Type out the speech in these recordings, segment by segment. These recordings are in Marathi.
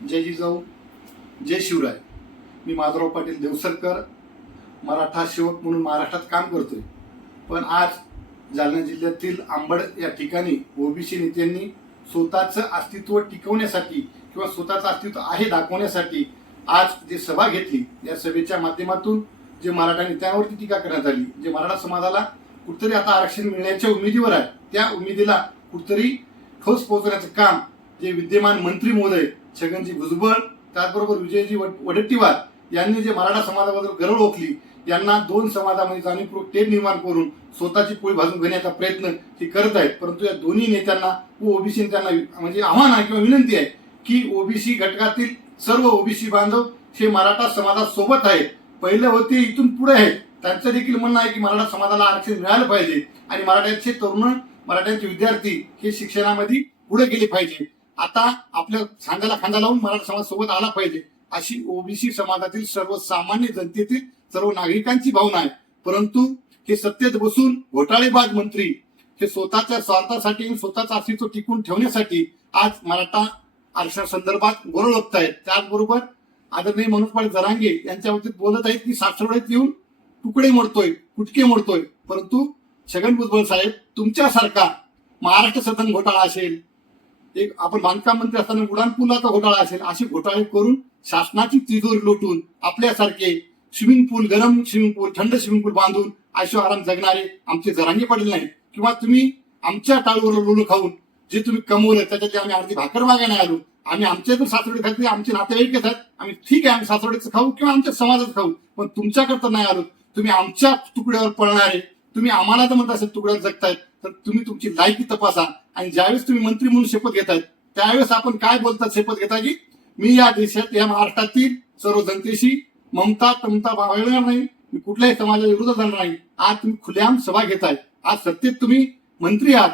जय जिजाऊ जय शिवराय. मी माधवराव पाटील देवसरकर मराठा सेवक म्हणून महाराष्ट्रात काम करतोय. पण आज जालना जिल्ह्यातील आंबड या ठिकाणी ओबीसी नेत्यांनी स्वतःचं अस्तित्व टिकवण्यासाठी किंवा स्वतःचं अस्तित्व आहे दाखवण्यासाठी आज जी सभा घेतली या सभेच्या माध्यमातून जे मराठा नेत्यांवरती टीका करण्यात आली जे मराठा समाजाला कुठतरी आता आरक्षण मिळण्याच्या उमेदीवर आहे त्या उमेदीला कुठतरी ठोस पोहोचवण्याचं काम जे विद्यमान मंत्री महोदय छगनजी भुजबळ त्याचबरोबर विजयजी वड- वडेट्टीवार यांनी जे मराठा समाजाबद्दल गरळ ओकली यांना दोन समाजामध्ये जाणीवपूर्वक तेढ निर्माण करून स्वतःची पोळी भाजून घेण्याचा प्रयत्न ते करत आहेत. परंतु या दोन्ही नेत्यांना व ओबीसी नेत्यांना म्हणजे आव्हान आहे किंवा विनंती आहे की ओबीसी घटकातील सर्व ओबीसी बांधव हे मराठा समाजासोबत आहेत. पहिले होते इथून पुढे आहेत. त्यांचं देखील म्हणणं आहे की मराठा समाजाला आरक्षण मिळालं पाहिजे आणि मराठ्यांचे तरुण मराठ्यांचे विद्यार्थी हे शिक्षणामध्ये पुढे गेले पाहिजे. आता आपल्या खांद्याला खांदा लावून मराठा समाज सोबत आला पाहिजे अशी ओबीसी समाजातील सर्वसामान्य जनतेतील सर्व नागरिकांची भावना आहे. परंतु हे सत्तेत बसून घोटाळेबाज मंत्री हे स्वतःच्या स्वार्थासाठी आणि अस्तित्व टिकून ठेवण्यासाठी आज मराठा आरक्षण संदर्भात गोरळ ओकत आहेत त्याचबरोबर आदरणीय मनोज पाटील जरांगे यांच्या बाबतीत बोलत आहेत की सासरवड्यात येऊन तुकडे मोडतोय कुटके मोडतोय. परंतु छगन भुजबळ साहेब तुमच्यासारखा महाराष्ट्र सदन घोटाळा असेल एक आपण बांधकाम मंत्री असताना उडान पुलाचा घोटाळा असेल असे घोटाळे करून शासनाची तिजोरी लोटून आपल्यासारखे स्विमिंग पूल गरम स्विमिंग पूल थंड स्विमिंग पूल बांधून आयुष्य आराम जगणारे आमचे जरांगे पडले नाही किंवा तुम्ही आमच्या टाळूवर लोण खाऊन जे तुम्ही कमवलं त्याच्यातली आम्ही अर्धी भाकर मागे नाही आलो. आम्ही आमच्या तर सासवडे खाते आमचे नातेवाईकच आहेत. आम्ही ठीक आहे आम्ही सासवडीचं खाऊ किंवा आमच्या समाजात खाऊ पण तुमच्याकडे नाही आलो. तुम्ही आमच्या तुकड्यावर पळणारे तुम्ही आम्हाला तर म्हणत असेल तुकड्यावर जगतायत. तर तुम्ही तुमची लायकी तपासा. आणि ज्यावेळेस तुम्ही मंत्री म्हणून शपथ घेतायत त्यावेळेस आपण काय बोलतात शपथ घेता की मी या देशात या महाराष्ट्रातील सर्व जनतेशी ममता तमता बाळगणार नाही. मी कुठल्याही समाजाच्या विरोधात जाणार नाही. आज तुम्ही खुलेआम सभा घेताय. आज सत्तेत तुम्ही मंत्री आहात.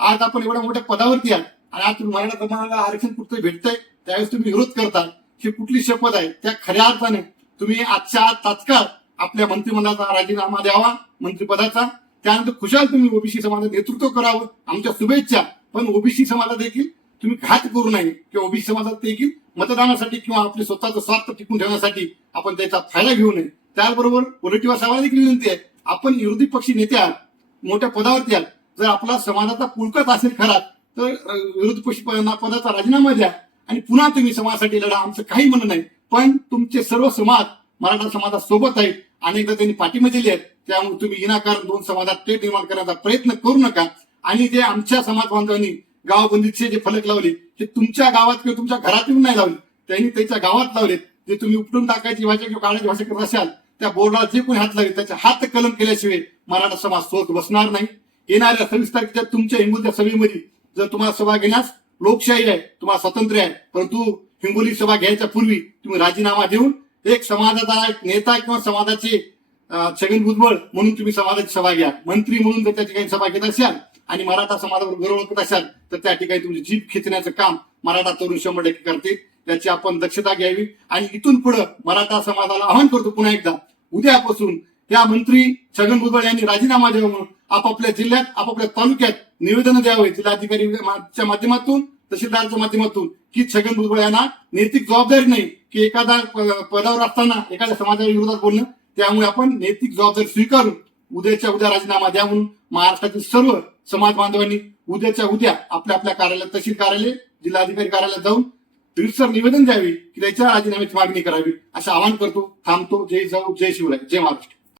आज आपण एवढ्या मोठ्या पदावरती आहात. आणि आज तुम्ही मराठा समाजाला आरक्षण कुठे भेटतंय त्यावेळेस तुम्ही विरोध करता ही कुठली शपथ आहे? त्या खऱ्या अर्थाने तुम्ही आजच्या आज तात्काळ आपल्या मंत्रिमंडळाचा राजीनामा द्यावा मंत्रिपदाचा. त्यानंतर खुशाल तुम्ही ओबीसी समाजाचं नेतृत्व करावं आमच्या शुभेच्छा. पण ओबीसी समाजात देखील तुम्ही घात करू नये किंवा ओबीसी समाजात देखील मतदानासाठी किंवा आपले स्वतःचं स्वार्थ टिकून ठेवण्यासाठी आपण त्याचा फायदा घेऊ नये. त्याचबरोबर पोलिटिवा साहेबांना देखील विनंती आहे. आपण विरोधी पक्षी नेते आहात मोठ्या पदावरती आहात. जर आपला समाजाचा पुळकत असेल खरा तर विरोधी पक्ष पदाचा राजीनामा द्या आणि पुन्हा तुम्ही समाजासाठी लढा आमचं काही म्हणणं नाही. पण तुमचे सर्व समाज मराठा समाजासोबत आहेत. अनेकदा त्यांनी पाठिंबा दिले आहेत त्यामुळे तुम्ही विनाकारण दोन समाजात ते निर्माण करण्याचा प्रयत्न करू नका. आणि जे आमच्या समाज बांधवांनी गावबंदीचे जे फलक लावले ते तुमच्या गावात किंवा तुमच्या घरात येऊन नाही लावले. त्यांनी त्याच्या गावात लावले. जे तुम्ही उपटून टाकायची भाषा किंवा काढायची भाषा करत असाल त्या बोर्डाला जे कोणी हात लावले त्याच्या हात कलम केल्याशिवाय मराठा समाज सोच बसणार नाही. येणाऱ्या सव्वीस तारखेच्या तुमच्या हिंगोलीच्या सभेमध्ये जर तुम्हाला सभा घेण्यास लोकशाही आहे तुम्हाला स्वातंत्र्य आहे परंतु हिंगोली सभा घ्यायच्या पूर्वी तुम्ही राजीनामा देऊन एक समाजाचा एक नेता किंवा समाजाचे अं, छगन भुजबळ म्हणून तुम्ही समाजाची सभा घ्या. मंत्री म्हणून जर त्या ठिकाणी सभा घेत असाल आणि मराठा समाजावर गौरव करत असाल तर त्या ठिकाणी तुमची जीप खेचण्याचं काम मराठा तरुण शंभर टक्के करते त्याची आपण दक्षता घ्यावी आणि इथून पुढे मराठा समाजाला आवाहन करतो पुन्हा एकदा. उद्यापासून या मंत्री छगन भुजबळ यांनी राजीनामा द्यावा म्हणून आपापल्या जिल्ह्यात आपापल्या तालुक्यात निवेदन द्यावे जिल्हाधिकारीच्या माध्यमातून तहसीलदारच्या माध्यमातून की छगन भुजबळ यांना नैतिक जबाबदारी नाही की एखादा पदावर असताना एखाद्या समाजाच्या विरोधात बोलणं. त्यामुळे आपण नैतिक जबाबदारी स्वीकारून उद्याच्या उद्या राजीनामा द्या म्हणून महाराष्ट्रातील सर्व समाज बांधवांनी उद्याच्या उद्या आपल्या आपल्या कार्यालयात तहसील कार्यालय जिल्हाधिकारी कार्यालयात जाऊन रितसर निवेदन द्यावे की त्याच्या राजीनाम्याची मागणी करावी असं आवाहन करतो थांबतो. जय जाऊ जय शिवराय. जय महाराष्ट्र.